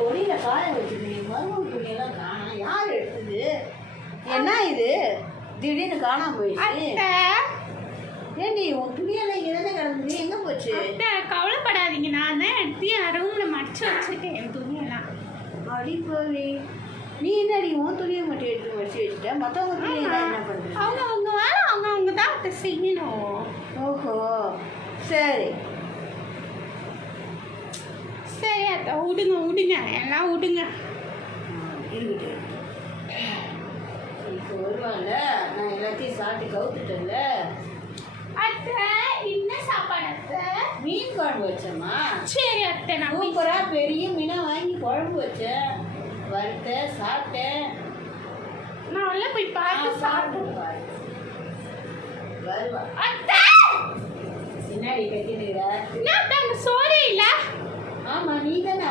கொடியில காய வச்சுருக்கீங்க. மருமக துணியெல்லாம் காணோம். யார் எடுத்தது? என்ன இது திடீர்னு காணாம போயிடுச்சு? ஏண்டி உன் துணியெல்லாம் இங்கே தானே கிடந்தது, எங்கே போச்சு? கவலைப்படாதீங்க, நான் தான் எடுத்து என் ரூமில் மடிச்சு வச்சுருக்கேன் என் துணியெல்லாம். அடி போவி, நீ என்னடி உன் துணியை மட்டும் எடுத்து மடிச்சு வச்சுட்ட, மற்றவங்க துணியெல்லாம் என்ன பண்ணுறது? அவங்க வேலை அவங்க தான் அதை செய்யணும். ஓஹோ, சரி சரி அத்தை, விடுங்க எல்லாம் விடுங்க. இருக்கட்டும். இப்போ வருவான்ல, நான் எல்லாத்தையும் சாப்பிட்டு கவுத்துட்டேன்ல. அத்தை என்ன சாப்பாடு அத்தை? மீன் குழம்பு வச்சேம்மா. சரி அத்தை, நான் சூப்பராக பெரிய மீனாக வாங்கி குழம்பு வச்சேன், வறுத்தேன், சாப்பிட்டேன். நான் உள்ள போய் பார்த்து சாப்பிட்டு வருவா. அத்தை பின்னாடி கட்டிடுற. என்ன அத்தை, அங்கே சோறே இல்லை? ஆமாம், நீ தானே